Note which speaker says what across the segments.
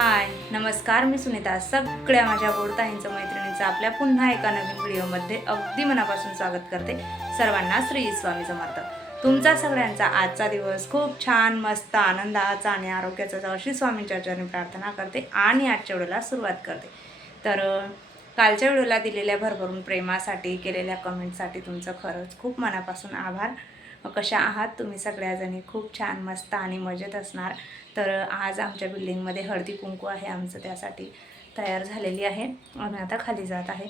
Speaker 1: हाय नमस्कार मी सुनीता. सगळ्या माझ्या गोडताईंचं मैत्रिणींचं आपल्या पुन्हा एका नवीन व्हिडिओमध्ये अगदी मनापासून स्वागत करते सर्वांना श्री स्वामी समर्थ. तुमचा सगळ्यांचा आजचा दिवस खूप छान मस्त आनंदाचा आणि आरोग्याचा जावं अशी स्वामींच्या चरणी प्रार्थना करते आणि आजच्या व्हिडिओला सुरुवात करते. तर कालच्या व्हिडिओला दिलेल्या भरभरून प्रेमासाठी केलेल्या कमेंटसाठी तुमचं खरंच खूप मनापासून आभार. कशा आहात? तुम्ही सगळ्याजणी खूप छान मस्त आणि मजेत असणार. तर आज आमच्या बिल्डिंगमध्ये हळदी कुंकू आहे आमचं त्यासाठी तयार झालेली आहे. आणि आता खाली जात आहे.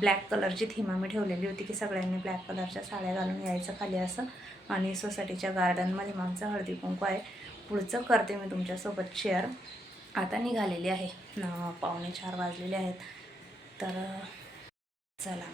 Speaker 1: ब्लॅक कलरची थीम आम्ही ठेवलेली होती की सगळ्यांनी ब्लॅक कलरच्या साड्या घालून यायचं खाली असं. आणि सोसायटीच्या गार्डनमध्ये मग आमचं हळदी कुंकू आहे. पुढचं करते मी तुमच्यासोबत शेअर. आता निघालेली आहे. पावणे चार वाजलेले आहेत. तर चला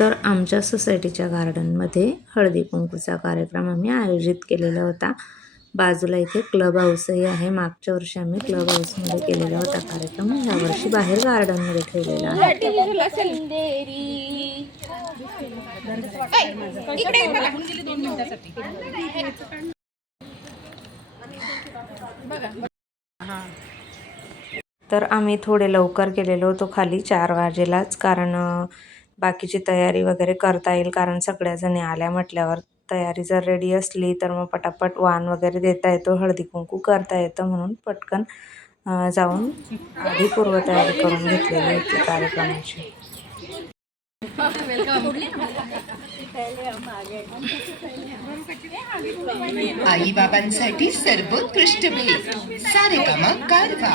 Speaker 1: तर आमच्या सोसायटीच्या गार्डनमध्ये हळदी कुंकूचा कार्यक्रम आम्ही आयोजित केलेला होता. बाजूला इथे क्लब हाऊसही आहे. मागच्या वर्षी आम्ही क्लब हाऊसमध्ये केलेला होता कार्यक्रम. यावर्षी बाहेर गार्डनमध्ये ठेवलेला आहे. तर आम्ही थोडे लवकर गेलेलो होतो खाली चार वाजेलाच. कारण बाकीची तयारी वगैरे करता येईल कारण सगळ्याजणी आल्या म्हटल्यावर तयारी जर रेडी असली तर मग पटापट वाण वगैरे देता येतो हळदी कुंकू करता येतं म्हणून पटकन जाऊन आधी पूर्वतयारी करून घेतलेली होती कार्यक्रमाची.
Speaker 2: आई बाबांसाठी सर्वोत्कृष्ट भेट. सारेगामा कारवा.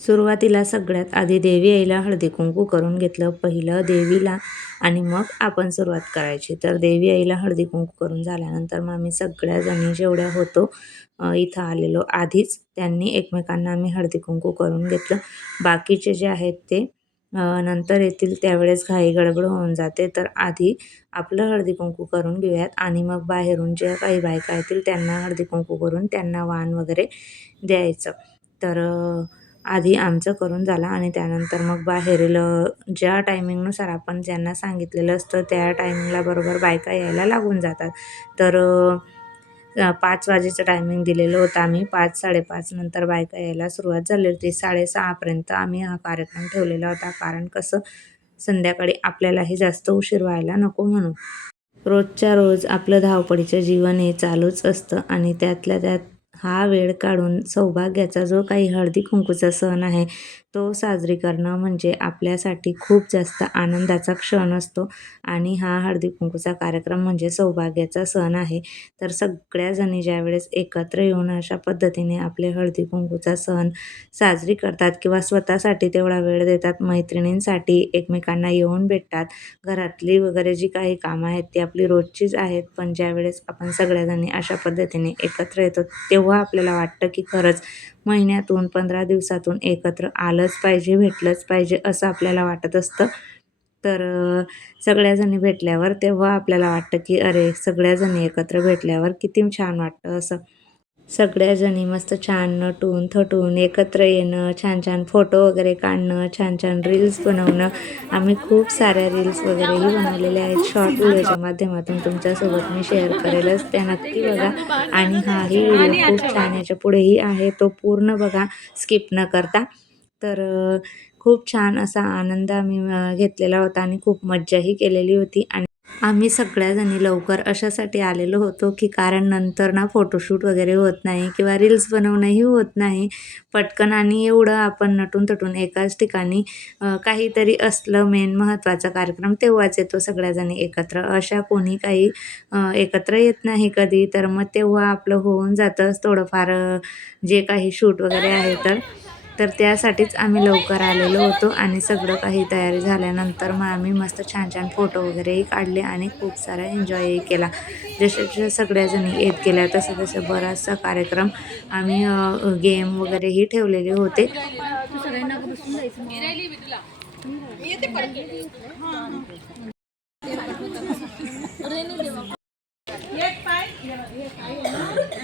Speaker 1: सुरुवातीला सगळ्यात आधी देवी आईला हळदी कुंकू करून घेतलं पहिलं देवीला आणि मग आपण सुरुवात करायची. तर देवी आईला हळदी कुंकू करून झाल्यानंतर मग आम्ही सगळ्या जणी जेवढ्या होतो इथं आलेलो आधीच त्यांनी एकमेकांना आम्ही हळदी कुंकू करून घेतलं. बाकीचे जे आहेत ते नंतर येतील त्यावेळेस घाई गडबड होऊन जाते. तर आधी आपलं हळदी कुंकू करून घेऊयात आणि मग बाहेरून ज्या काही बायका येतील त्यांना हळदी कुंकू करून त्यांना वाण वगैरे द्यायचं. तर आधी आमचं करून झालं आणि त्यानंतर मग बाहेरील ज्या टायमिंगनुसार आपण ज्यांना सांगितलेलं असतं त्या टायमिंगला बरोबर बायका यायला लागून जातात. तर पाच वाजेचं टायमिंग दिलेलं होतं आम्ही. पाच साडेपाच नंतर बायका यायला सुरुवात झाली होती. साडेसहापर्यंत आम्ही हा कार्यक्रम ठेवलेला होता. कारण कसं संध्याकाळी आपल्यालाही जास्त उशीर व्हायला नको म्हणून. रोजच्या रोज आपलं धावपळीचं जीवन हे चालूच असतं आणि त्यातल्या त्यात हा वेळ काढून सौभाग्याचा जो काही हळदी कुंकूचा सण आहे तो साजरी करणं म्हणजे आपल्यासाठी खूप जास्त आनंदाचा क्षण असतो. आणि हा हळदी कुंकूचा कार्यक्रम म्हणजे सौभाग्याचा सण आहे. तर सगळ्याजणी ज्यावेळेस एकत्र येऊन अशा पद्धतीने आपले हळदी कुंकूचा सण साजरी करतात किंवा स्वतःसाठी तेवढा वेळ देतात मैत्रिणींसाठी एकमेकांना येऊन भेटतात. घरातली वगैरे जी काही कामं आहेत ती आपली रोजचीच आहेत. पण ज्यावेळेस आपण सगळ्याजणी अशा पद्धतीने एकत्र येतो तेव्हा आपल्याला वाटतं की खरंच महिन्यातून पंधरा दिवसातून एकत्र आलंच पाहिजे भेटलंच पाहिजे असं आपल्याला वाटत असतं. तर सगळ्याजणी भेटल्यावर तेव्हा आपल्याला वाटतं की अरे सगळ्याजणी एकत्र भेटल्यावर किती छान वाटतं असं. सगळ्याजणी मस्त छान नटून थटून एकत्र येणं छान छान फोटो वगैरे काढणं छान छान रील्स बनवणं. आम्ही खूप साऱ्या रील्स वगैरेही बनवलेल्या आहेत. शॉर्ट व्हिडिओच्या माध्यमातून तुमच्यासोबत मी शेअर करेलच. त्या नक्की बघा. आणि हाही व्हिडिओ खूप छान याच्या पुढेही आहे. तो पूर्ण बघा. स्किप न करता. तर खूप छान असा आनंद आम्ही घेतलेला होता आणि खूप मज्जाही केलेली होती. आणि आम्ही सगळ्याजणी लवकर अशासाठी आलेलो होतो की कारण नंतर ना फोटोशूट वगैरे होत नाही किंवा रील्स बनवणंही होत नाही. पटकन आणि एवढं आपण नटून तटून एकाच ठिकाणी काहीतरी असलं मेन महत्त्वाचा कार्यक्रम तेव्हाच येतो सगळ्याजणी एकत्र. अशा कोणी काही एकत्र येत नाही कधी तर मग तेव्हा आपलं होऊन जातंच थोडंफार जे काही शूट वगैरे आहे तर. तर त्यासाठीच आम्ही लवकर आलेलो होतो आणि सगळं काही तयारी झाल्यानंतर मग आम्ही मस्त छान छान फोटो वगैरेही काढले आणि खूप सारा एन्जॉयही केला. जसे जसे सगळ्याजणी येत गेल्या तसं तसं बराचसा कार्यक्रम आम्ही गेम वगैरेही ठेवलेले होते.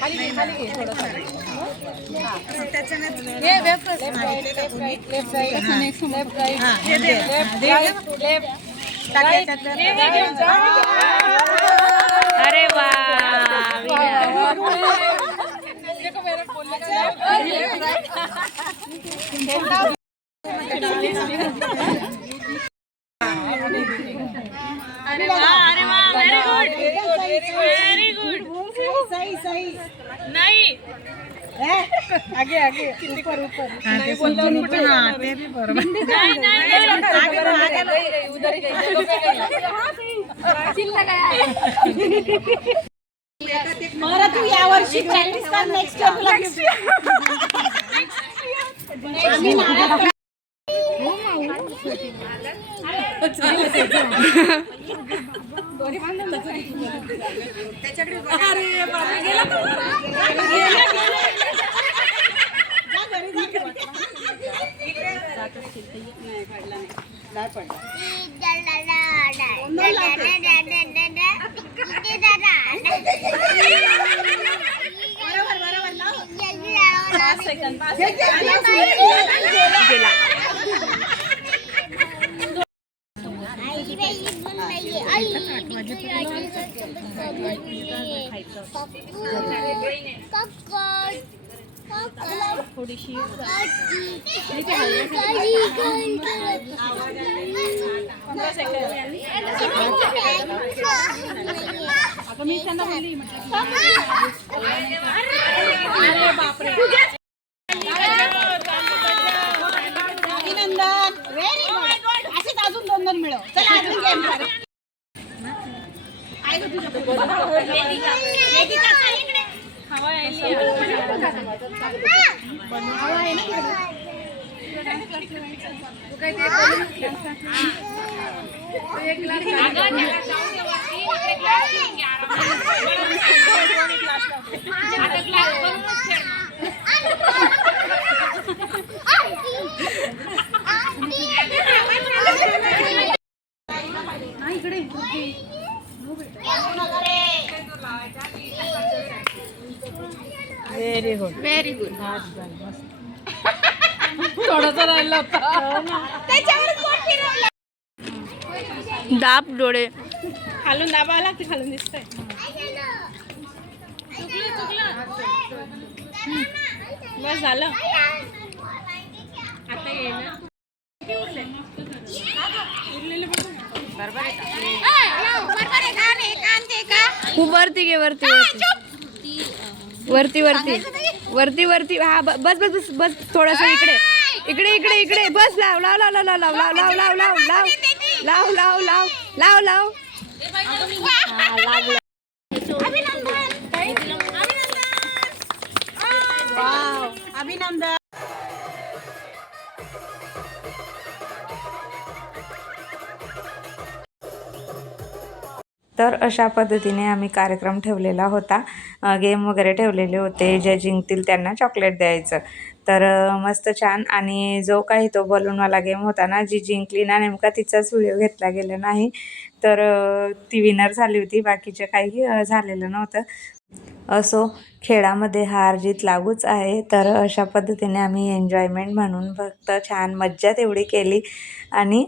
Speaker 3: खाली खाली
Speaker 1: अरे वा.
Speaker 3: सही सही। नहीं. आगे आगे. ऊपर ऊपर. नहीं ऊपर हाँ ते भी बरोबर. नहीं नहीं. उधर बरं तू या वर्षी. प्रॅक्टिस कर नेक्स्ट इयर तुला. आम्ही त्याच्याकडे
Speaker 4: नाही
Speaker 3: पडला. मी त्यांना बोलली अभिनंदन व्हेरी गुड असेच अजून दोन दोन मिळव चला अजून गेम करू आहे तुझं Vedika, Terima kasih. Very good very good थोडंसं राहिलं होतं.
Speaker 4: दाब डोळे.
Speaker 3: खालून दाबावं लागते खालून दिसतंय? बस झालं. आता येईल
Speaker 4: खूप वरती घे वरती वरती. वरती वरती वरती वरती हा बस बस बस बस थोडस इकडे इकडे इकडे इकडे बस लाव लाव लाव लाव लाव लाव लाव लाव लाव लाव लाव लाव लाव लाव लाव लाव
Speaker 3: अभिनंदन
Speaker 1: तर अशा पद्धतीने आम्ही कार्यक्रम ठेवलेला होता. गेम वगैरे ठेवलेले होते. जे जिंकतील त्यांना चॉकलेट द्यायचं. तर मस्त छान. आणि जो काही तो बलूनवाला गेम होता ना जी जिंकली ना नेमका तिचाच व्हिडिओ घेतला गेला नाही. तर ती विनर झाली होती. बाकीचं काही झालेलं नव्हतं. असो खेळामध्ये हार जीत लागूच आहे. तर अशा पद्धतीने आम्ही एन्जॉयमेंट म्हणून फक्त छान मज्जा तेवढी केली. आणि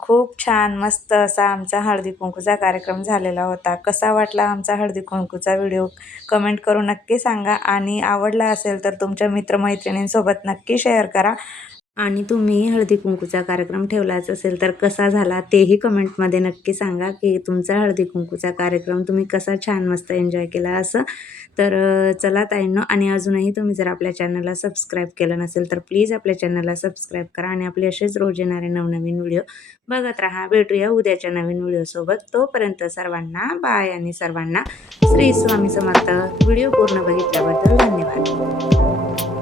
Speaker 1: खूप छान मस्त असा आमचा हळदी कुंकूचा कार्यक्रम झालेला होता. कसा वाटला आमचा हळदी कुंकूचा व्हिडिओ? कमेंट करून नक्की सांगा. आणि आवडला असेल तर तुमच्या मित्रमैत्रिणींसोबत नक्की शेअर करा. आणि तुम्ही हळदी कुंकूचा कार्यक्रम ठेवलाच असेल तर कसा झाला तेही कमेंटमध्ये नक्की सांगा की तुमचा हळदी कुंकूचा कार्यक्रम तुम्ही कसा छान मस्त एन्जॉय केला असं. तर चला ताईंनो आणि अजूनही तुम्ही जर आपल्या चॅनलला सबस्क्राईब केलं नसेल तर प्लीज आपल्या चॅनलला सबस्क्राईब करा आणि आपले असेच रोज येणारे नवनवीन व्हिडिओ बघत राहा. भेटूया उद्याच्या नवीन व्हिडिओसोबत तोपर्यंत सर्वांना बाय आणि सर्वांना श्री स्वामी समर्थ. व्हिडिओ पूर्ण बघितल्याबद्दल धन्यवाद.